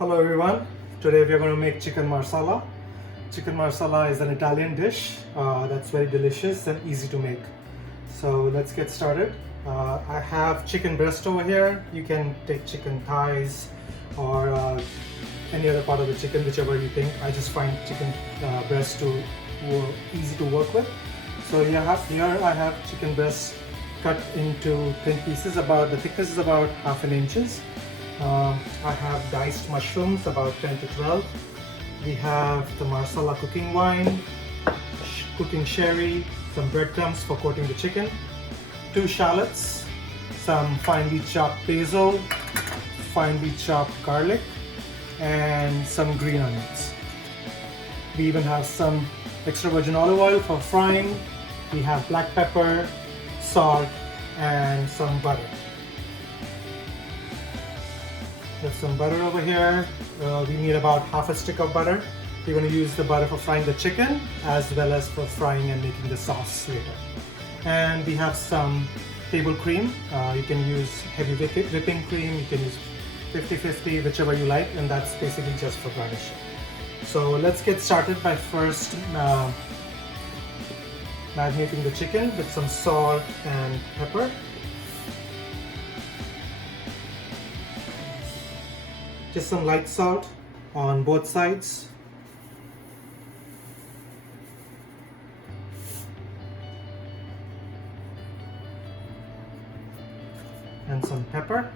Hello everyone, today we are going to make chicken marsala. Chicken marsala is an Italian dish that's very delicious and easy to make. So let's get started. I have chicken breast over here. You can take chicken thighs or any other part of the chicken, whichever you think. I just find chicken breast easy to work with. So here I have chicken breast cut into thin pieces. The thickness is about 1/2 inches. I have diced mushrooms, about 10 to 12. We have the marsala cooking wine, cooking sherry, some breadcrumbs for coating the chicken, 2 shallots, some finely chopped basil, finely chopped garlic, and some green onions. We even have some extra virgin olive oil for frying. We have black pepper, salt, and some butter. There's some butter over here. We need about 1/2 stick of butter. We're going to use the butter for frying the chicken as well as for frying and making the sauce later. And we have some table cream. You can use heavy whipping cream, you can use 50-50, whichever you like, and that's basically just for garnishing. So let's get started by first marinating the chicken with some salt and pepper. Just some light salt on both sides. And some pepper.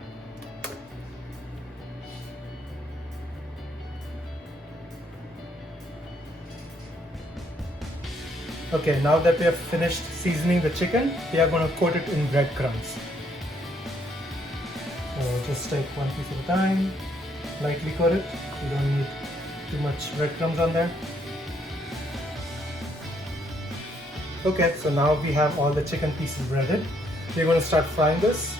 Okay, now that we have finished seasoning the chicken, we are going to coat it in breadcrumbs. So just take one piece at a time. Lightly coat it. You don't need too much breadcrumbs on there. Okay, so now we have all the chicken pieces breaded. We're going to start frying this.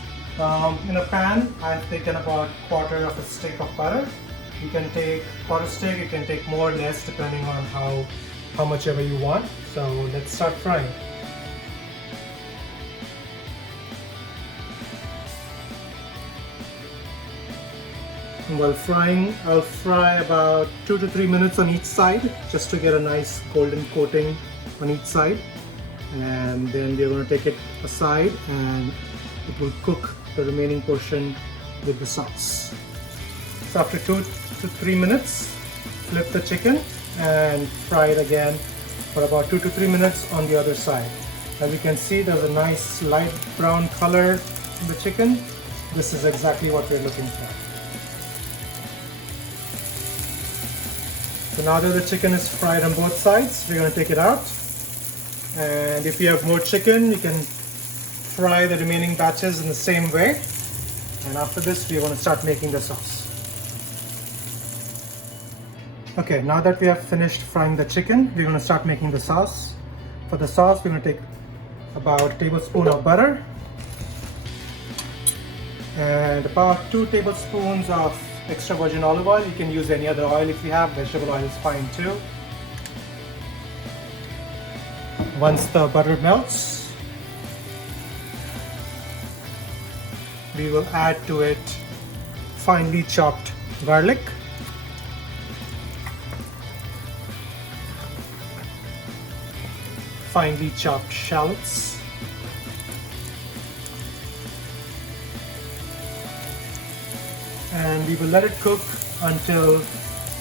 In a pan, I've taken about 1/4 of a stick of butter. You can take 1/4 stick, you can take more or less depending on how much ever you want. So let's start frying. While frying, I'll fry about 2 to 3 minutes on each side just to get a nice golden coating on each side, and then we're going to take it aside and it will cook the remaining portion with the sauce. So after 2 to 3 minutes, flip the chicken and fry it again for about 2 to 3 minutes on the other side. As you can see, there's a nice light brown color in the chicken. This is exactly what we're looking for. So now that the chicken is fried on both sides, we're going to take it out. And if you have more chicken, you can fry the remaining batches in the same way. And after this, we're going to start making the sauce. Okay, now that we have finished frying the chicken, we're going to start making the sauce. For the sauce, we're going to take about a tablespoon of butter and about 2 tablespoons of extra virgin olive oil. You can use any other oil if you have. Vegetable oil is fine too. Once the butter melts, we will add to it finely chopped garlic, finely chopped shallots, and we will let it cook until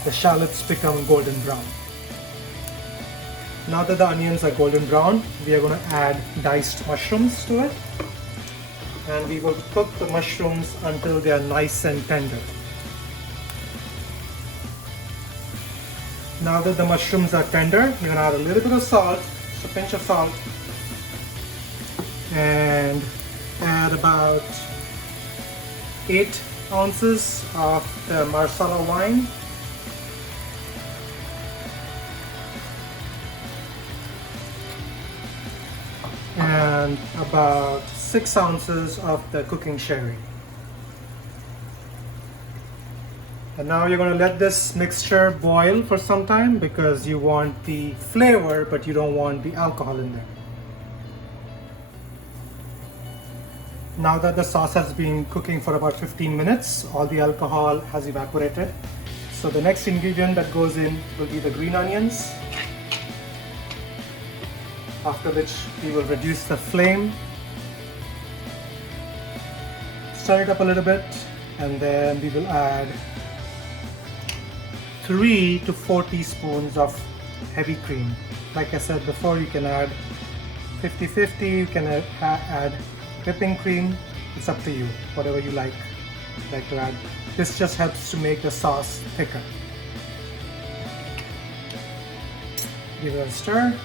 the shallots become golden brown. Now that the onions are golden brown, we are going to add diced mushrooms to it, and we will cook the mushrooms until they are nice and tender. Now that the mushrooms are tender, we're going to add a little bit of salt, just a pinch of salt, and add about 8 ounces of the marsala wine. And about 6 ounces of the cooking sherry. And now you're going to let this mixture boil for some time because you want the flavor, but you don't want the alcohol in there. Now that the sauce has been cooking for about 15 minutes, all the alcohol has evaporated. So the next ingredient that goes in will be the green onions, after which we will reduce the flame, stir it up a little bit, and then we will add 3 to 4 teaspoons of heavy cream. Like I said before, you can add 50-50, you can add whipping cream. It's up to you, whatever you like to add. This just helps to make the sauce thicker. Give it a stir.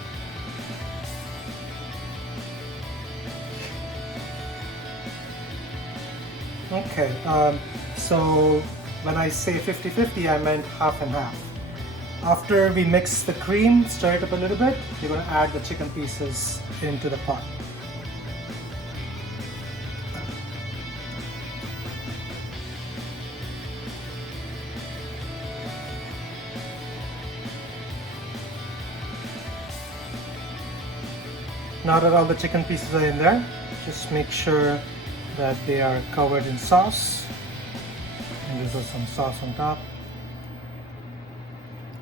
Okay, so when I say 50-50, I meant half and half. After we mix the cream, stir it up a little bit, we're going to add the chicken pieces into the pot. Now that all the chicken pieces are in there, just make sure that they are covered in sauce. And there's some sauce on top.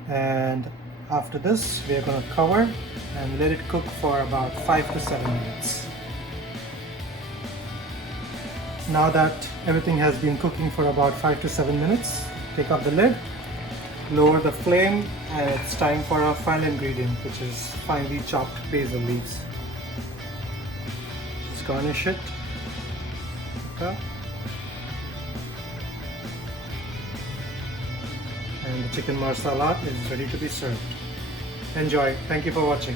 And after this, we are going to cover and let it cook for about 5 to 7 minutes. Now that everything has been cooking for about 5 to 7 minutes, take off the lid, lower the flame, and it's time for our final ingredient, which is finely chopped basil leaves. Just garnish it. Okay. And the chicken marsala is ready to be served. Enjoy. Thank you for watching.